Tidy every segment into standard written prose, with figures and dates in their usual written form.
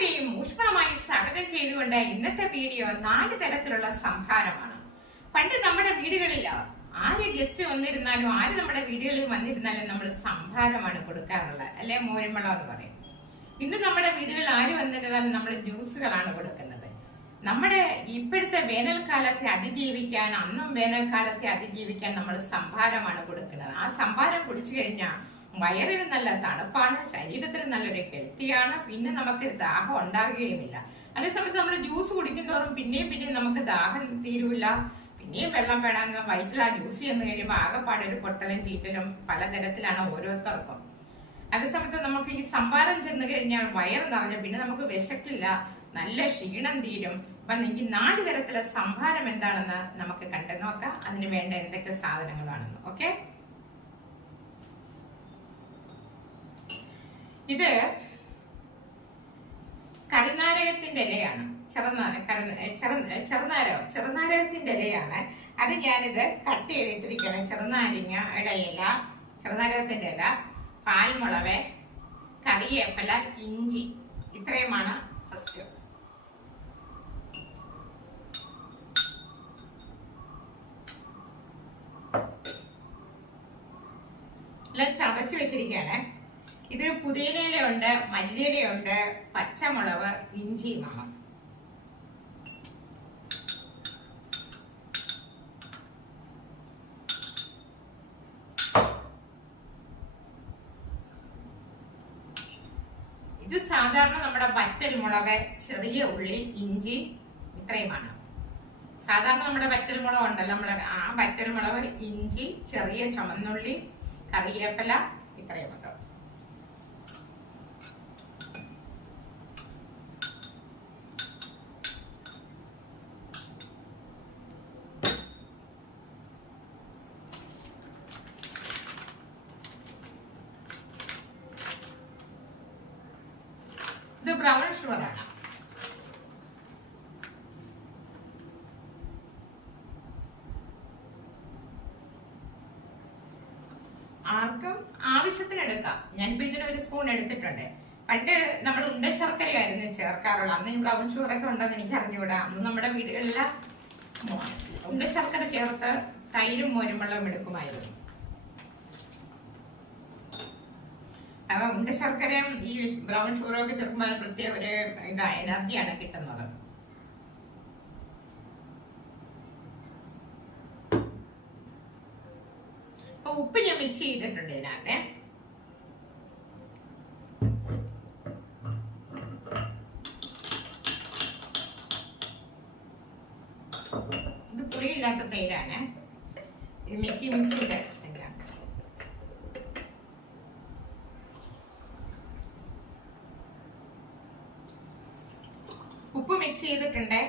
എല്ലാവരെയും ഊഷ്മളമായി സ്വാഗതം ചെയ്തുകൊണ്ട് ഇന്നത്തെ വീഡിയോ 4 തരത്തിലുള്ള സംഭാരമാണ്. പണ്ട് നമ്മുടെ വീടുകളിൽ ആര് ഗസ്റ്റ് വന്നിരുന്നാലും ആര് നമ്മുടെ വീടുകളിൽ വന്നിരുന്നാലും നമ്മൾ സംഭാരമാണ് കൊടുക്കാറുള്ളത്, അല്ലെ മോരുമളം എന്ന് പറയും. ഇന്ന് നമ്മുടെ വീടുകളിൽ ആര് വന്നിരുന്നാലും നമ്മൾ ജ്യൂസുകളാണ് കൊടുക്കുന്നത്. നമ്മുടെ ഇപ്പോഴത്തെ വേനൽക്കാലത്തെ അതിജീവിക്കാൻ, അന്നും വേനൽക്കാലത്തെ അതിജീവിക്കാൻ നമ്മൾ സംഭാരമാണ് കൊടുക്കുന്നത്. ആ സംഭാരം കുടിച്ചു കഴിഞ്ഞാൽ വയറിന് നല്ല തണുപ്പാണ്, ശരീരത്തിന് നല്ലൊരു ഹെൽത്തിയാണ്, പിന്നെ നമുക്ക് ദാഹം ഉണ്ടാകുകയുമില്ല. അതേസമയത്ത് നമ്മൾ ജ്യൂസ് കുടിക്കുന്നതോറും പിന്നെയും നമുക്ക് ദാഹം തീരൂല, പിന്നെയും വെള്ളം വേണമെന്ന് വയറ്റിൽ ആ ജ്യൂസ് ചെന്ന് കഴിയുമ്പോൾ ആകെപ്പാടെ ഒരു പൊട്ടലും ചീറ്റലും പലതരത്തിലാണ് ഓരോരുത്തർക്കും. അതേസമയത്ത് നമുക്ക് ഈ സംഭാരം ചെന്ന് കഴിഞ്ഞാൽ വയറ് നിറഞ്ഞ പിന്നെ നമുക്ക് വിശക്കില്ല, നല്ല ക്ഷീണം തീരും. അപ്പൊ എനിക്ക് 4 തരത്തിലെ സംഭാരം എന്താണെന്ന് നമുക്ക് കണ്ടു നോക്കാം. അതിന് വേണ്ട എന്തൊക്കെ സാധനങ്ങളാണെന്ന്. ഓക്കെ, ഇത് കരുനാരകത്തിന്റെ ഇലയാണ്. ചെറുനാരകത്തിന്റെ ഇലയാണ്. അത് ഞാനിത് കട്ട് ചെയ്തിട്ടിരിക്കണം. ചെറുനാരങ്ങയുടെ ഇല, ചെറുനാരകത്തിന്റെ ഇല, പാൽമുളക്, കറിവേപ്പില, ഇഞ്ചി, ഇത്രയുമാണ് ഫസ്റ്റ്. എല്ലാം ചതച്ചു വെച്ചിരിക്കുകയാണ്. ഇത് പുതിനയിലുണ്ട്, മല്ലിയിലുണ്ട്, പച്ചമുളക്, ഇഞ്ചിയുമാണ്. ഇത് സാധാരണ നമ്മുടെ വറ്റൽ മുളക്, ചെറിയ ഉള്ളി, ഇഞ്ചി, ഇത്രയുമാണ്. സാധാരണ നമ്മുടെ വറ്റൽ മുളക് ഉണ്ടല്ലോ, ആ വറ്റൽ മുളക്, ഇഞ്ചി, ചെറിയ ചുമന്നുള്ളി, കറിവേപ്പില, ഇത്രയുമുണ്ട്. ഇത് ബ്രൗൺ ഷുഗർ ആണ്. ആർക്കും ആവശ്യത്തിന് എടുക്കാം. ഞാനിപ്പോ ഇതിനൊരു സ്പൂൺ എടുത്തിട്ടുണ്ട്. പണ്ട് നമ്മൾ ഉണ്ടശർക്കരയായിരുന്നു ചേർക്കാറുള്ളത്. അന്ന് ബ്രൗൺ ഷുഗർ ഒക്കെ ഉണ്ടെന്ന് എനിക്ക് അറിഞ്ഞുകൂടാ. അന്ന് നമ്മുടെ വീടുകളിലെ ഉണ്ടശർക്കര ചേർത്ത് തൈരും മോരുമുളകും എടുക്കുമായിരുന്നു. അപ്പൊ ഉണ്ടശർക്കരയും ഈ ബ്രൗൺ ഷുഗറും ഒക്കെ ചേർക്കുമ്പോൾ പ്രത്യേക ഒരു എനർജിയാണ് കിട്ടുന്നത്. അപ്പൊ ഉപ്പ് ഞാൻ മിക്സ് ചെയ്തിട്ടുണ്ട് ഇതിനകത്ത്. ഇത് പുളിയില്ലാത്ത തൈരാണ്. ഇത് മിക്സ് ചെയ്ത് ഉപ്പ് മിക്സ് ചെയ്തിട്ടുണ്ട്.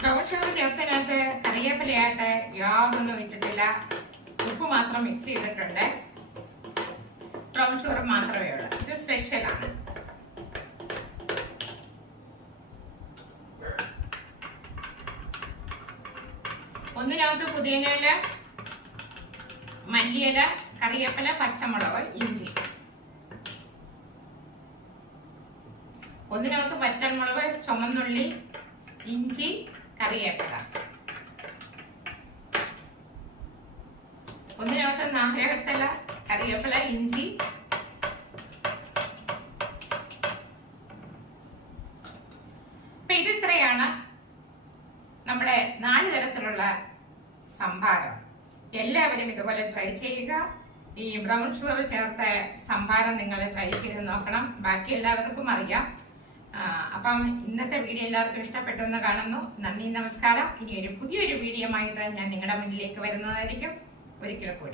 ബ്രൗൺ ഷുഗർ ചേർത്തതിനകത്ത് കറിവേപ്പിലയായിട്ട് യാതൊന്നും ഇട്ടിട്ടില്ല. ഉപ്പ് മാത്രം മിക്സ് ചെയ്തിട്ടുണ്ട്. ബ്രൗൺ ഷുഗർ മാത്രമേ ഉള്ളൂ. ഇത് സ്പെഷ്യലാണ്. ഒന്നിനകത്ത് പുതിനയില, മല്ലിയില, കറിവേപ്പില, പച്ചമുളക്, ഇഞ്ചി. ഒന്നിനകത്ത് വറ്റൽമുളക്, ചുമന്നുള്ളി, ഇഞ്ചി, കറിവേപ്പില. ഒന്നിനകത്ത് നാരകത്തില, കറിവേപ്പില, ഇഞ്ചി. അപ്പൊ ഇതിത്രയാണ് നമ്മുടെ 4 തരത്തിലുള്ള സംഭാരം. എല്ലാവരും ഇതുപോലെ ട്രൈ ചെയ്യുക. ഈ ബ്രൗൺ ഷുഗർ ചേർത്ത സംഭാരം നിങ്ങൾ ട്രൈ ചെയ്ത് നോക്കണം. ബാക്കി എല്ലാവർക്കും അറിയാം. അപ്പം ഇന്നത്തെ വീഡിയോ എല്ലാവർക്കും ഇഷ്ടപ്പെട്ടു എന്ന് കാണുന്നു. നന്ദി, നമസ്കാരം. ഇനി പുതിയൊരു വീഡിയോ ആയിട്ട് ഞാൻ നിങ്ങളുടെ മുന്നിലേക്ക് വരുന്നതായിരിക്കും. ഒരിക്കൽ കൂടി